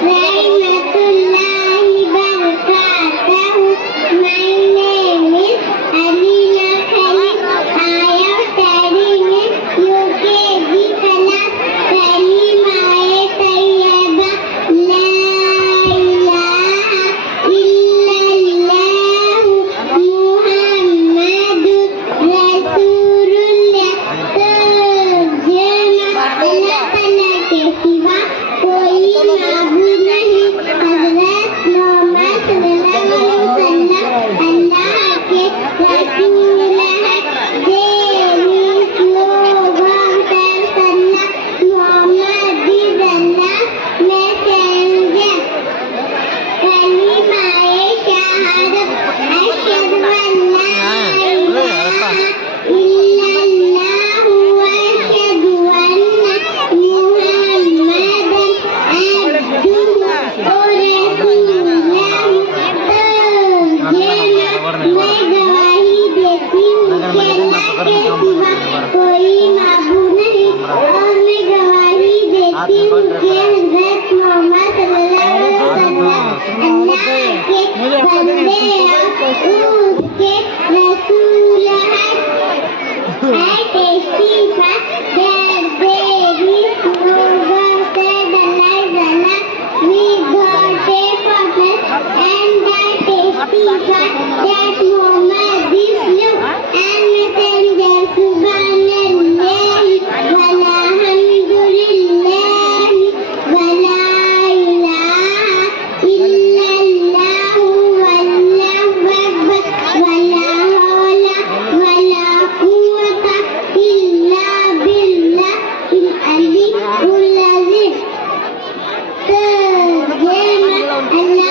Rahmatullahi barakatuh. My name is Alina Khalid. I am studying in UKG class. Kalimaye tayyaba la ilaha illallah Muhammadur Rasulullah. तर्जुमा अल्लाह ताला के सिवा कोई माबूद नहीं। हज़रत मोहम्मद सल्लल्लाहु अलैहि वसल्लम अल्लाह के रसूल हैं। There is no one else Allah. Muhammad is Allah's messenger. कलिमाए शहादत अशहदु अल्ला इलाहा इल्लल्लाह व अशहदु अन्ना मुहम्मदन अब्दुहु व रसूलुहु। मैं गवाही देती हूँ कि अल्लाह के सिवा कोई माबूद नहीं और मैं गवाही देती हूँ कि हज़रत मोहम्मद सल्लल्लाहु अलैहि वसल्लम अल्लाह के बंदे और उसके रसूल हैं। I testify that there is no God said Allah is Allah. We got a prophet and I testify that Muhammad is Lord and messenger. Subhanallah walhamdulillah wa la ilaha illallah wallahu akbar wa la hawla wa la quwwata illa billahil aliyyil azim. तर्जुमा अल्लाह